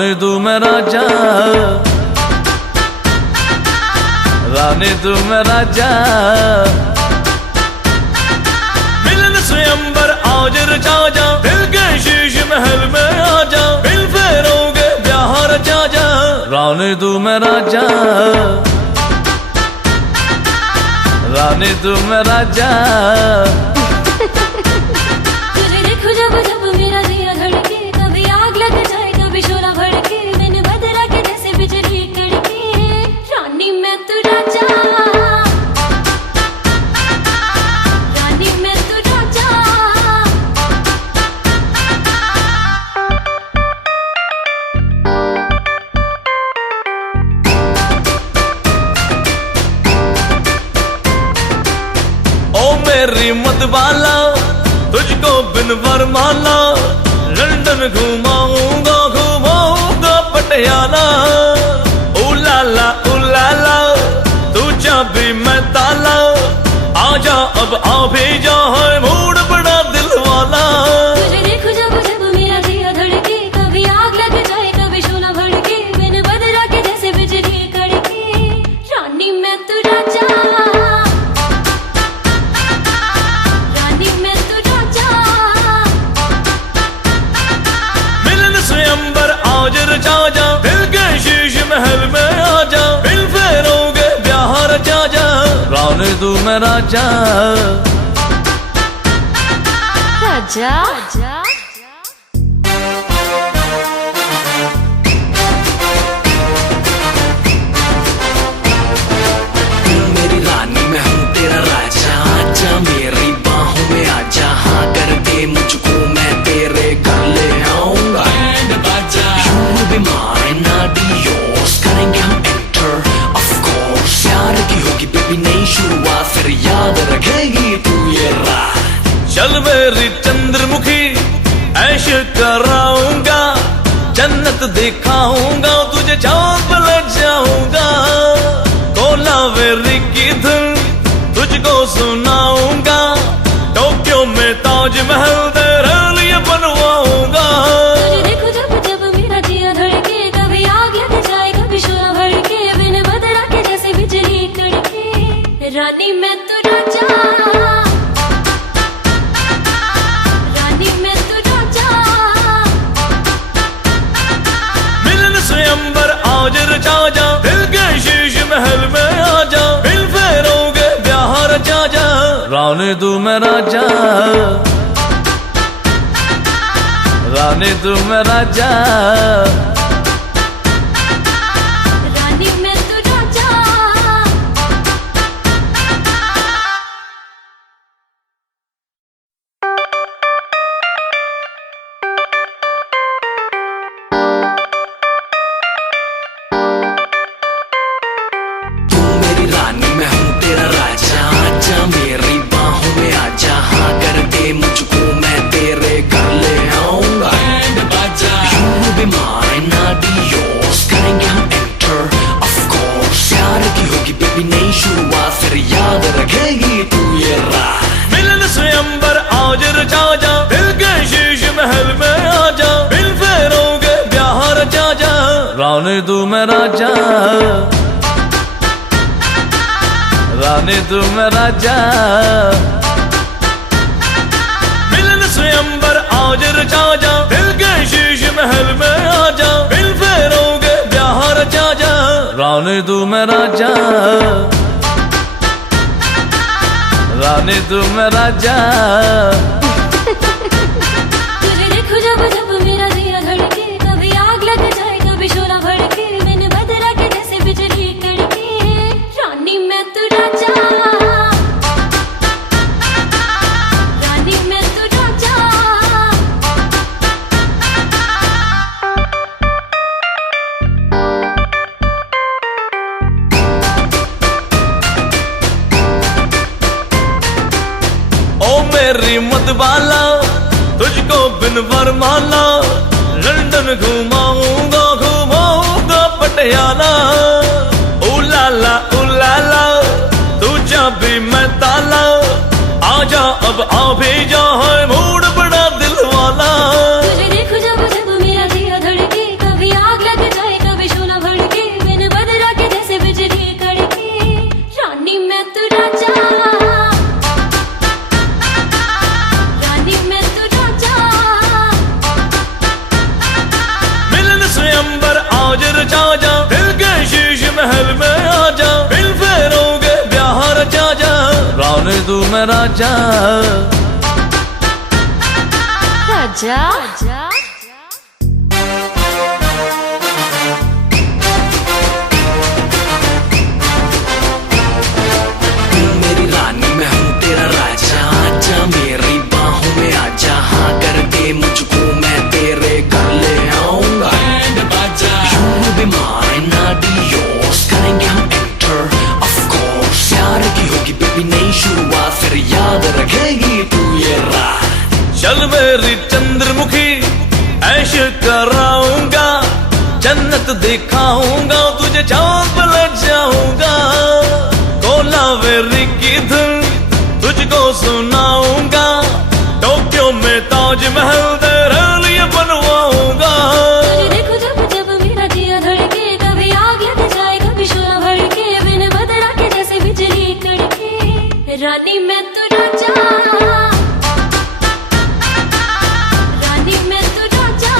रानी तू मैं राजा, रानी तू मैं राजा। मिलन से अंबर आज रचा जा, दिल के शीश महल में आजा, दिल फेरोगे ब्याह रचा जा। रानी तू मैं राजा, रानी तू मैं राजा। तुझे देखो जब जब मेरा दिया धड़के, कभी आग लग जाए कभी शोला भड़के, मैंने बदला के जैसे बिजली कड़के। रानी मैं तू राजा, रानी मैं तू राजा। ओ मेरी मतवाला, तुझको बिन वरमाला, लंदन घुमाऊंगा घुमाऊंगा पटियाला। उलाला तू चाबी मैं ताला, आजा अब आ भी जा, है मूड बड़ा दिल वाला। तुझे देखो जब जब मेरा दिया धड़के, कभी आग लग जाए कभी शोला भड़के, मैंने बदला के जैसे बिजली कड़के। रानी मैं तू राजा, रानी मैं तू राजा। मिलन से अंबर आज रचा जा, दिल के शीश महल में आजा, दिल फेरोगे ब्याह रचा जा। रानी तू मैं राजा, राजा। तू मेरी रानी मैं हूँ तेरा राजा, आजा मेरी बाहों में आजा, हाँ कर दे मुझको मैं तेरे घर ले आऊंगा। You will be mine, I'll be yours, करेंगे हम enter, of course। प्यार की होगी बेबी नई शुरुआत, फिर याद रखेगी तू ये रात। चल मेरी चंद्रमुखी ऐश कराऊंगा, जन्नत दिखाऊंगा तुझे, चांद पर ले जाऊंगा। कोलावेरी की धुन तुझको सुनाऊंगा, टोक्यो में ताजमहल तेरे लिए बनवाऊंगा। तुझे देखो जब जब मेरा दिया धड़के, कभी आग लग जाए कभी शोला भड़के, मैंने बदला के जैसे बिजली कड़के। रानी मैं तू राजा, रानी मैं तू राजा। मिलन से अंबर आज रचा जा, दिल के शीश महल में आजा, दिल फेरोगे ब्याह रचा जा। रानी तू मैं राजा, रानी तू मैं राजा। रानी मैं तू राजा। तू मेरी रानी मैं हूँ तेरा राजा, आजा मेरी बाहों में आजा, हाँ कर दे मुझको मैं तेरे घर ले आऊंगा। You will be mine, I'll be yours, करेंगे हम enter, of course। प्यार की होगी बेबी नई शुरुआत, फिर याद रखेगी तू ये रात। मिलन से अंबर आज रचा जा, दिल के शीश महल में आजा, दिल फेरोगे ब्याह रचा जा। रानी तू मैं राजा, रानी तू मैं राजा। मिलन से अंबर आज रचा जा, दिल के शीश महल में आजा, दिल फेरोगे ब्याह रचा जा। रानी तू मैं राजा, रानी तू मैं राजा। तुझे देखो जब जब मेरा दिया धड़के, कभी आग लग जाए कभी शोला भड़के, मैंने बदला के जैसे बिजली कड़के। रानी मैं तू राजा, रानी मैं तू राजा। ओ मेरी मतवाला, तुझको बिन वरमाला, लंदन घुमाऊंगा घुमाऊंगा पटियाला। उलाला तू चाबी मैं ताला, आजा अब आ भी जा, है मूड बड़ा दिल वाला। तुझे देखो जब जब मेरा दिया धड़के, कभी आग मैं राजा। राजा तू मेरी रानी मैं हूँ तेरा राजा, आजा मेरी बाहों में आजा, हाँ कर दे मुझको मैं तेरे घर ले आऊंगा। You will be mine, I'll be yours, करेंगे हम enter of course। प्यार की होगी बेबी नई शुरुआत, फिर याद रखेगी तू ये रात। चल मेरी चंद्रमुखी ऐश कराऊंगा, जन्नत दिखाऊंगा, तुझे चांद पे ले जाऊंगा। कोलावेरी की धुन तुझको सुनाऊंगा, टोक्यो में ताजमहल तेरे लिए बनवाऊंगा। तुझे देखो जब जब मेरा दिया धड़के, कभी आग लग जाए कभी शोला भड़के, बिन बदरा के जैसे बिजली कड़के, रानी मैं तू राजा, रानी मैं तू राजा।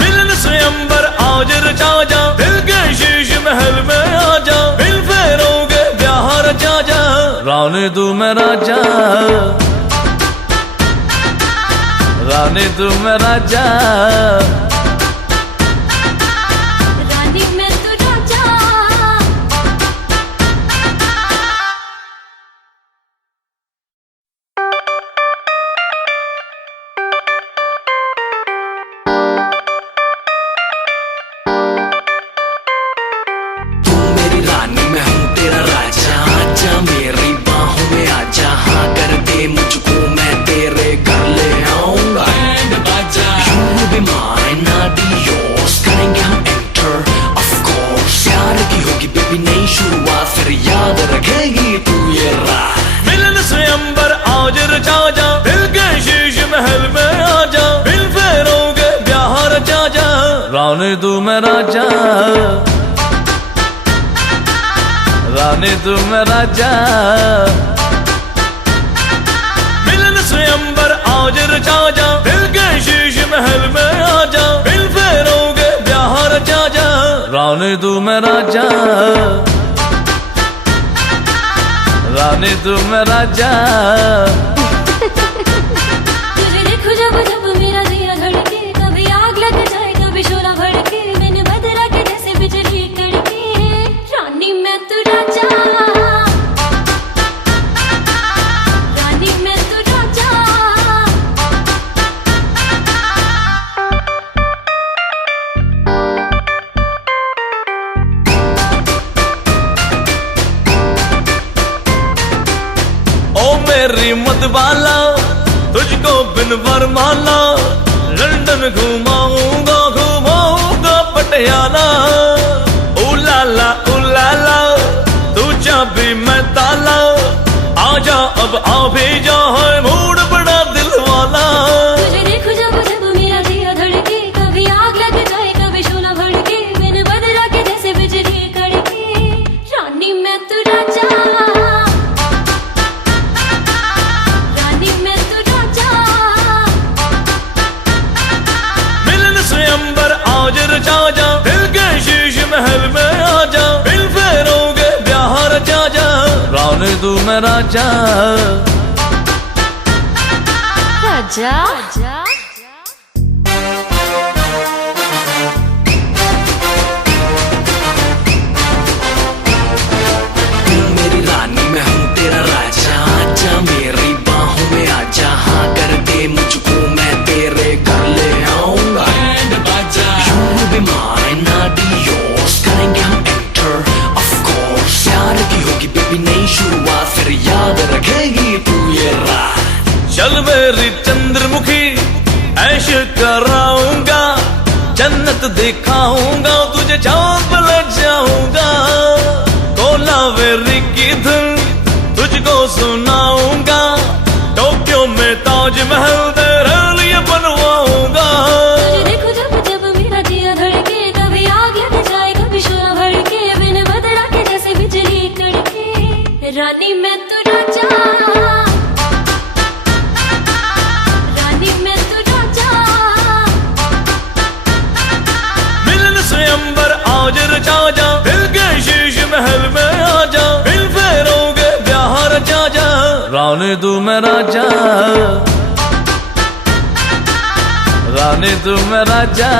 मिलन स्वयंवर आज रचा जा, दिल के शीश महल में आजा, दिल फेरोगे ब्याह रचा जा, रानी तू मैं राजा, रानी तू मैं राजा। रानी मैं तू राजा। तू मेरी रानी मैं हूँ तेरा राजा, आजा मेरी बाहों में आजा, हाँ कर दे मुझको मैं तेरे घर ले आऊंगा। You will be mine, I'll be yours, करेंगे हम enter of course। प्यार की होगी बेबी नई शुरुआत, फिर याद रखेगी तू ये रात। मिलन स्वयंवर आज रचा जा, दिल के शीश महल में आजा, दिल फेरोगे ब्याह रचा जा, रानी तू मैं राजा, रानी तू मैं राजा। मिलन स्वयंवर आज रचा जा, दिल के शीश महल में आजा, दिल फेरोगे ब्याह रचा जा, रानी तू मैं राजा, रानी तू मैं राजा। तुझे देखो जब जब मेरा दिया धड़के, कभी आग लग जाए कभी शोला भड़के, बिन बदरा के जैसे बिजली कड़के, रानी मैं तू राजा, रानी मैं तू राजा। ओ मेरी मतवाला तुझको बिन वरमाला, लंदन घुमाऊंगा घुमाऊंगा पटियाला। उलाला तू चाबी मैं ताला, आजा अब आ भी जा, है मूड बड़ा दिल वाला। तुझे देखो जब जब मेरा दिया धड़के, कभी आग लग जाए कभी शोला भड़के, बिन बदरा के जैसे बिजली कड़के, रानी मैं तू राजा, रानी मैं तू राजा। मिलन स्वयंवर आज रचा जा, दिल के शीश महल में आजा, दिल फेरोगे ब्याह रचा जा, रानी तू मैं राजा, राजा तू मेरी रानी मैं हूँ तेरा राजा, आजा मेरी बाहों में आजा, हाँ कर दे मुझको मैं तेरे घर ले आऊंगा। You will be mine, I'll be yours, करेंगे हम enter of course। प्यार की होगी बेबी नई शुरुआत, फिर याद रखेगी तू ये रात। चल मेरी चंद्रमुखी ऐश कराऊंगा, जन्नत दिखाऊंगा, तुझे चांद पे ले जाऊंगा। कोलावेरी की धुन तुझको सुनाऊंगा, टोक्यो में ताजमहल तेरे लिए बनवाऊंगा। तुझे देखो जब जब मेरा दिया धड़के, कभी आग लग जाए कभी शोला भड़के, बिन बदरा के जैसे बिजली कड़के, रानी मैं तू राजा, रानी मैं तू राजा। मिलन स्वयंवर आज रचा जा, दिल के शीश महल में आजा, दिल फेरोगे रानी तू मैं राजा, रानी तू मैं राजा।